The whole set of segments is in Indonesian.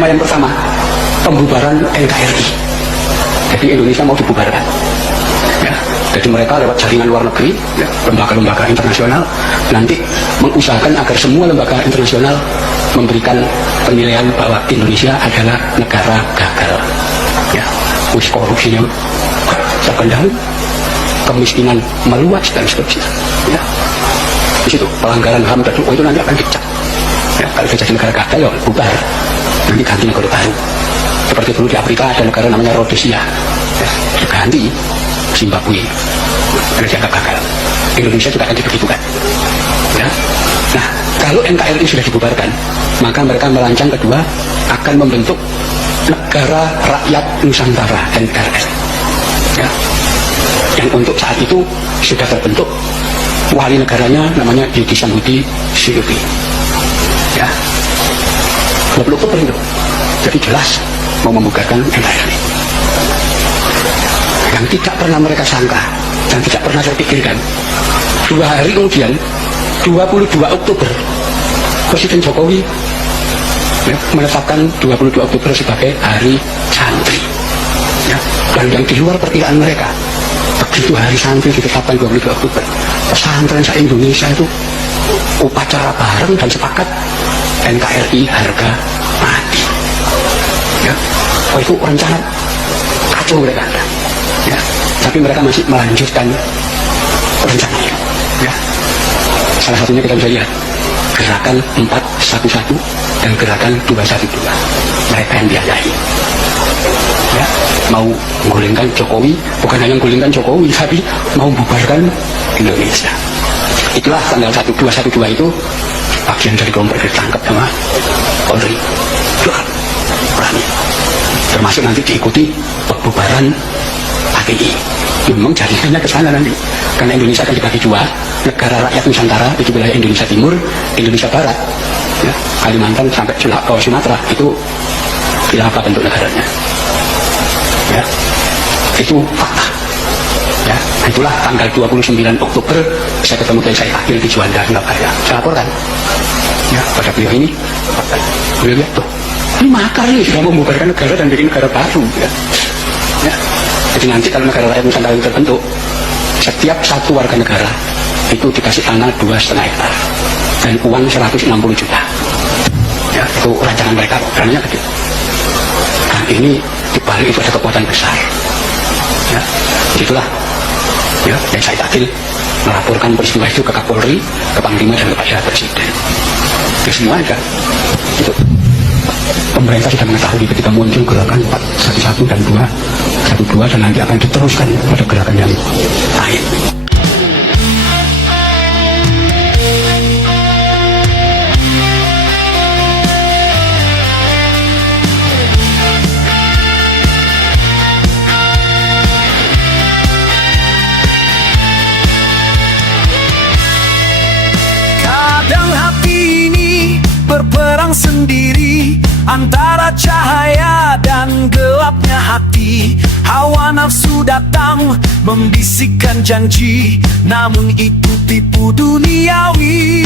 tema yang pertama, pembubaran NKRI. Jadi Indonesia mau dibubarkan. Ya, jadi mereka lewat jaringan luar negeri, ya, lembaga-lembaga internasional, nanti mengusahakan agar semua lembaga internasional memberikan penilaian bahwa Indonesia adalah negara gagal. Ya, korupsinya terkendali, kemiskinan meluas dan seterusnya. Ya, di situ pelanggaran HAM dan itu nanti akan dicap. Ya, kalau sudah jadi negara gagal, ya bubar. Nanti ganti negara baru. Seperti dulu di Afrika ada negara namanya Rhodesia. Ya, ganti Zimbabwe. Karena dianggap gagal. Indonesia juga akan dibegitukan. Ya. Nah, kalau NKRI sudah dibubarkan, maka mereka merancang kedua akan membentuk Negara Rakyat Nusantara (NRN). Ya. Yang untuk saat itu sudah terbentuk wali negaranya namanya Didi Samhudi Sylvi. Ya, 20 Oktober itu. Jadi jelas mau membubarkan NKRI. Yang tidak pernah mereka sangka dan tidak pernah terpikirkan, 2 hari kemudian 22 Oktober Presiden Jokowi menetapkan 22 Oktober sebagai Hari Santri. Ya, dan yang di luar perkiraan mereka, begitu Hari Santri ditetapkan 22 Oktober, pesantren se-Indonesia itu upacara bareng dan sepakat NKRI harga mati. Ya, itu rencana kacau mereka. Ya, tapi mereka masih melanjutkan rencananya. Ya, salah satunya kita bisa lihat gerakan 411 dan gerakan 212. Mereka yang biayai. Ya, mau menggulingkan Jokowi, bukan hanya menggulingkan Jokowi, tapi mau membubarkan Indonesia. Itulah tanggal 1212 itu bagian dari kelompok ditangkap sama Polri. Berani. Termasuk nanti diikuti pembubaran HTI. Memang jaringannya ke sana nanti. Karena Indonesia akan dibagi 2, Negara Rakyat Nusantara itu wilayah Indonesia Timur, Indonesia Barat, ya, Kalimantan sampai Sumatera itu apa bentuk negaranya. Ya, itu fakta. Ya, itulah tanggal 29 Oktober saya ketemu dengan saya Akhil di Juanda, Surabaya. Saya laporkan ya pada beliau ini. Beliau lihat tuh, ini makar ini sudah membubarkan negara dan bikin negara baru. Ya. Ya. Jadi nanti kalau negara rakyat Nusantara itu terbentuk, setiap satu warga negara itu dikasih tanah 2,5 hektar dan uang 160 juta. Ya, itu rancangan mereka, beraninya kecil. Nah, ini dibalik itu ada kekuatan besar. Ya, itulah. Ya, dan saya Akhil melaporkan peristiwa itu ke Kapolri, ke Panglima dan kepada Presiden. Itu semua ada. Itu pemerintah sudah mengetahui ketika muncul gerakan 411 dan 212 dan nanti akan diteruskan pada gerakan yang lain. Kadang hati ini berperang sendiri antara cahaya dan gelapnya hati. Hawa nafsu datang membisikkan janji, namun itu tipu duniawi.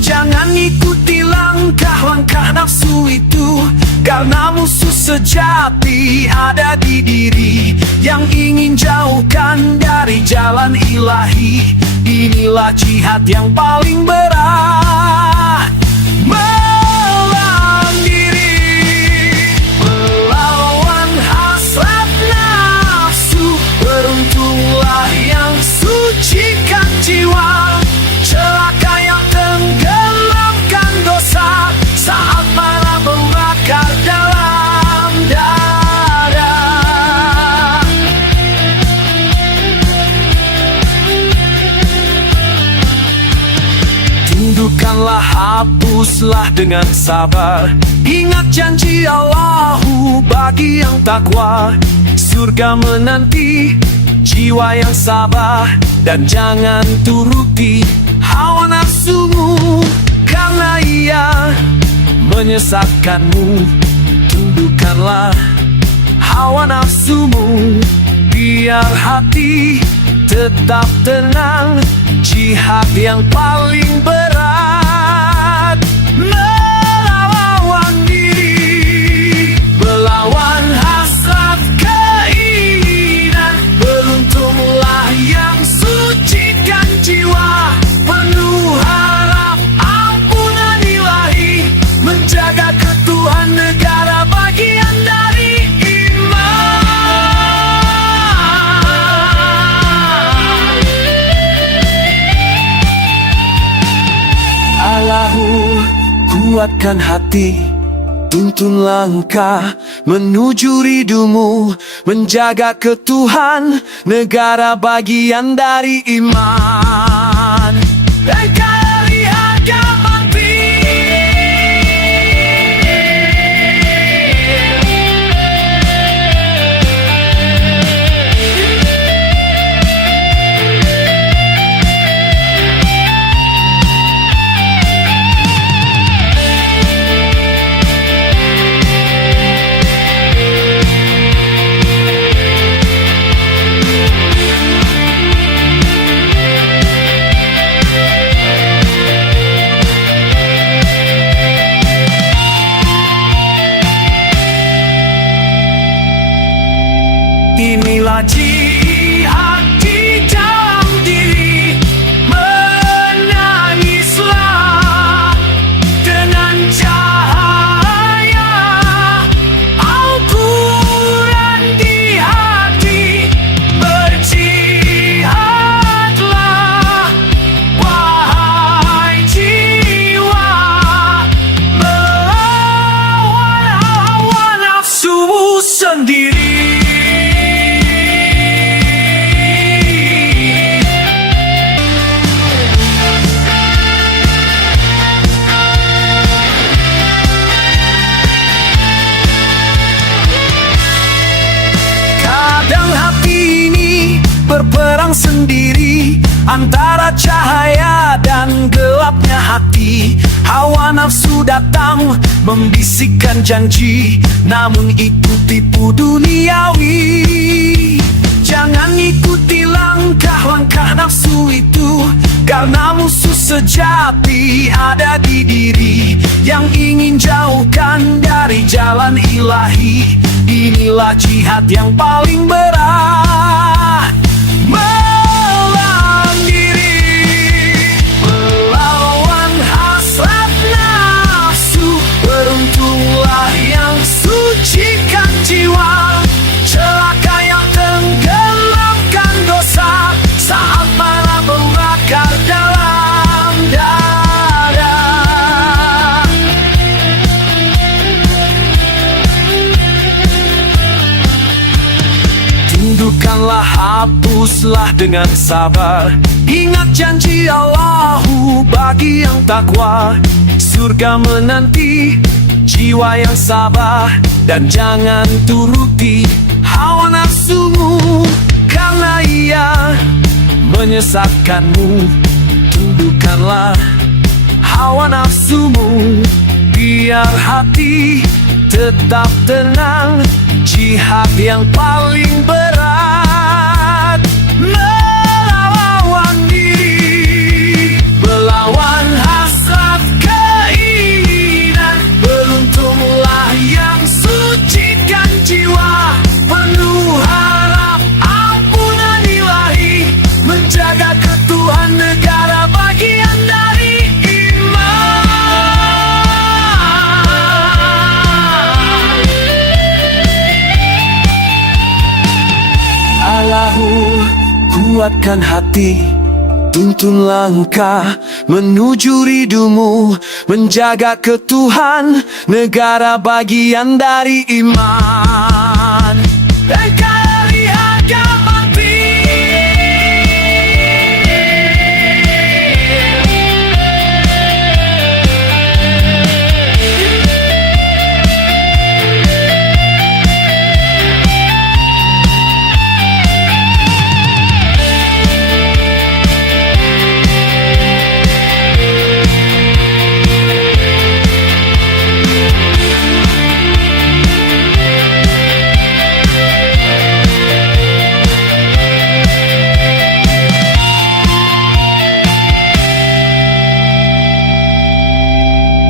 Jangan ikuti langkah-langkah nafsu itu, karena musuh sejati ada di diri yang ingin jauhkan dari jalan ilahi. Inilah jihad yang paling berat, melawan diri, melawan hasrat nafsu. Beruntunglah yang sucikan jiwa, celaka yang tenggelamkan dosa saat marah membakar dalam dada. Tundukkanlah, hapuslah dengan sabar. Ingat janji Allahu bagi yang takwa. Surga menanti jiwa yang sabar, dan jangan turuti hawa nafsumu, karena ia menyesatkanmu. Tundukkanlah hawa nafsumu, biar hati tetap tenang. Jihad yang paling berat, melawan diri, menjaga keutuhan negara bagian dari iman. Allahu, kuatkan hati, tuntun langkah menuju ridhomu, menjaga keutuhan negara bagian dari iman. NKRI harga mati. Inilah jihad di dalam diri, menangislah dengan cahaya Al-Quran di hati, berjihadlah wahai jiwa, melawan hawa nafsu sendiri. Kadang hati ini berperang sendiri antara cahaya dan gelapnya hati. Hawa nafsu datang membisikkan janji, namun itu tipu duniawi. Jangan ikuti langkah-langkah nafsu itu, karena musuh sejati ada di diri yang ingin jauhkan dari jalan ilahi. Inilah jihad yang paling berat, melawan diri, melawan hasrat nafsu. Beruntunglah yang sucikan jiwa, celaka yang tenggelamkan dosa saat marah membakar dalam dada. Tundukkanlah, hapuslah dengan sabar. Ingat janji Allahu bagi yang takwa, surga menanti jiwa yang sabar. Dan jangan turuti hawa nafsumu, karena ia menyesatkanmu. Tundukkanlah hawa nafsumu, biar hati tetap tenang. Jihad yang paling berat, melawan diri, melawan hasrat keinginan. Beruntunglah yang sucikan jiwa, penuh harap ampunan ilahi, menjaga keutuhan negara bagian dari iman. Allahu, kuatkan hati, tuntun langkah menuju ridhomu, menjaga keutuhan negara bagian dari iman. NKRI harga mati.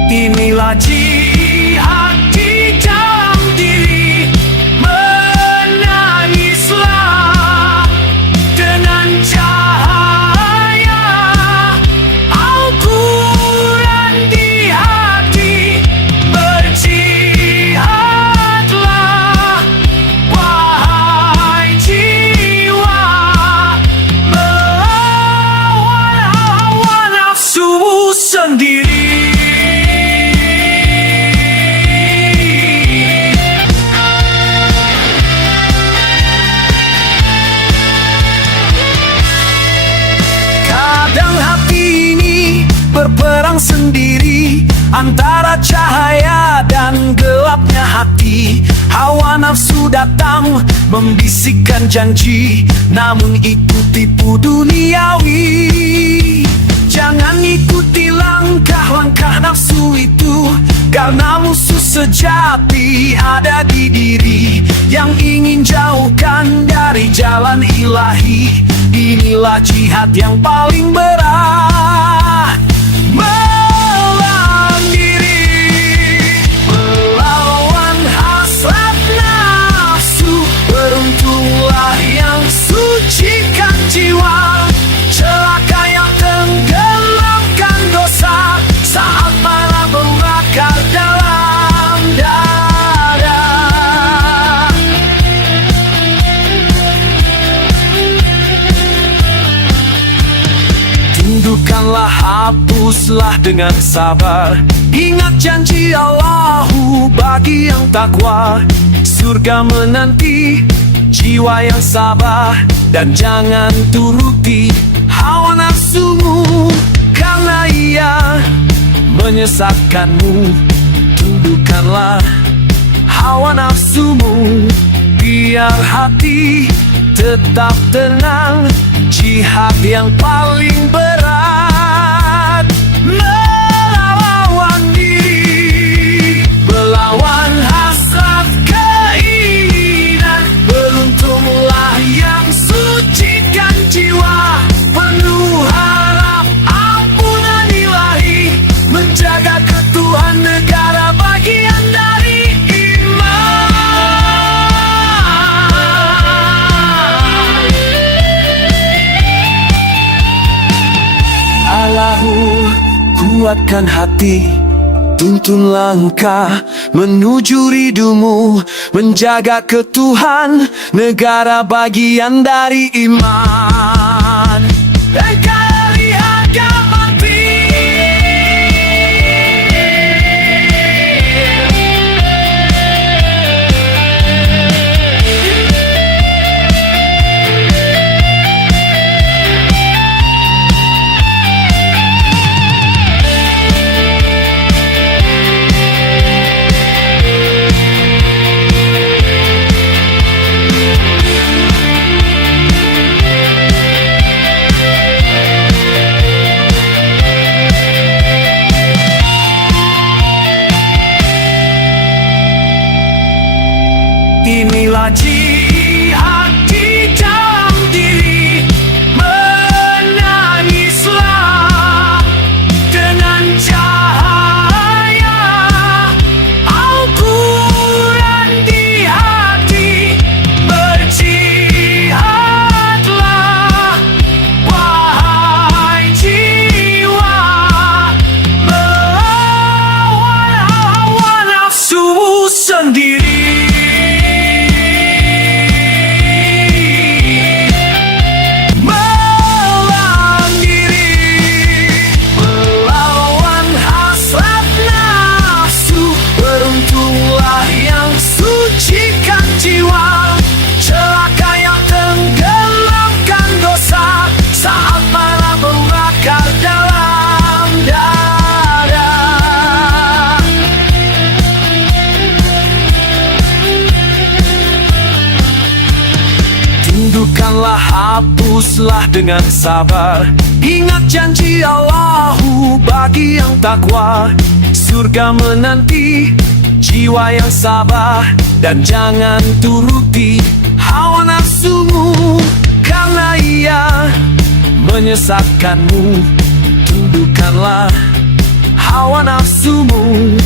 Inilah jihad di dalam diri, menangislah dengan cahaya Al-Quran di hati, berjihadlah antara cahaya dan gelapnya hati. Hawa nafsu datang membisikkan janji, namun itu tipu duniawi. Jangan ikuti langkah-langkah nafsu itu, karena musuh sejati ada di diri yang ingin jauhkan dari jalan ilahi. Inilah jihad yang paling berat, melawan diri, melawan hasrat nafsu. Beruntunglah yang sucikan jiwa, celaka yang tenggelamkan dosa saat marah membakar dalam dada. Tundukkanlah, hapuslah dengan sabar. Ingat janji Allahu bagi yang takwa. Surga menanti jiwa yang sabar, dan jangan turuti hawa nafsumu, karena ia menyesatkanmu. Tundukkanlah hawa nafsumu, biar hati tetap tenang. Jihad yang paling berat, melawan diri, melawan hasrat keinginan. Beruntunglah yang sucikan jiwa, penuh harap ampunan ilahi, menjaga keutuhan negara bagian dari iman. Allahu, kuatkan hati, tuntun langkah menuju ridhomu, menjaga keutuhan negara bagian dari iman. Dan kali harga mati, inilah jihad di dalam diri. Menangislah dengan cahaya Al-Quran di hati. Berjihadlah, wahai jiwa, melawan hawa nafsu sendiri. Tundukkanlah, hapuslah dengan sabar. Ingat janji Allahu bagi yang takwa. Surga menanti jiwa yang sabar, dan jangan turuti hawa nafsumu, karena ia menyesatkanmu. Tundukkanlah hawa nafsumu,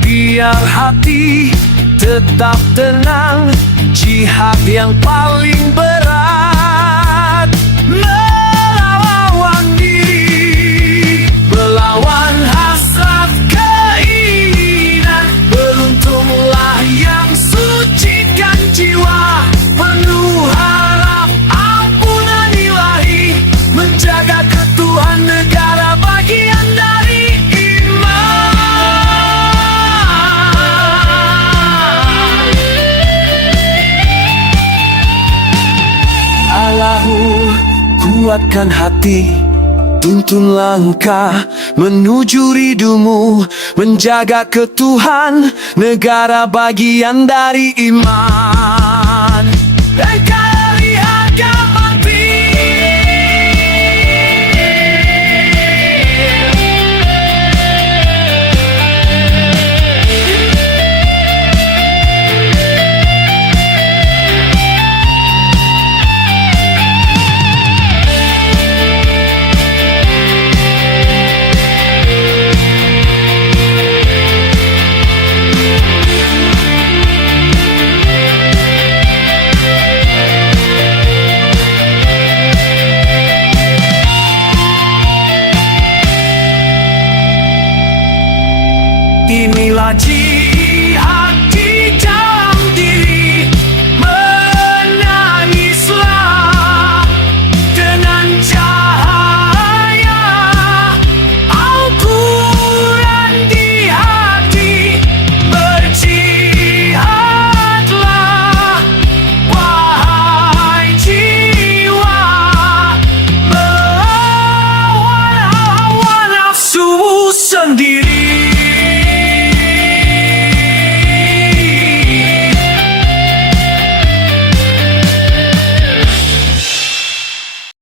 biar hati tetap tenang. Jihad yang paling berat, melawan diri, melawan hasrat keinginan. Beruntunglah yang sucikan jiwa, penuh harap ampunan ilahi, menjaga keutuhan negara bagian dari iman. Allahu, kuatkan hati, tuntun langkah menuju ridhomu, menjaga keutuhan negara bagian dari iman. NKRI harga mati. Inilah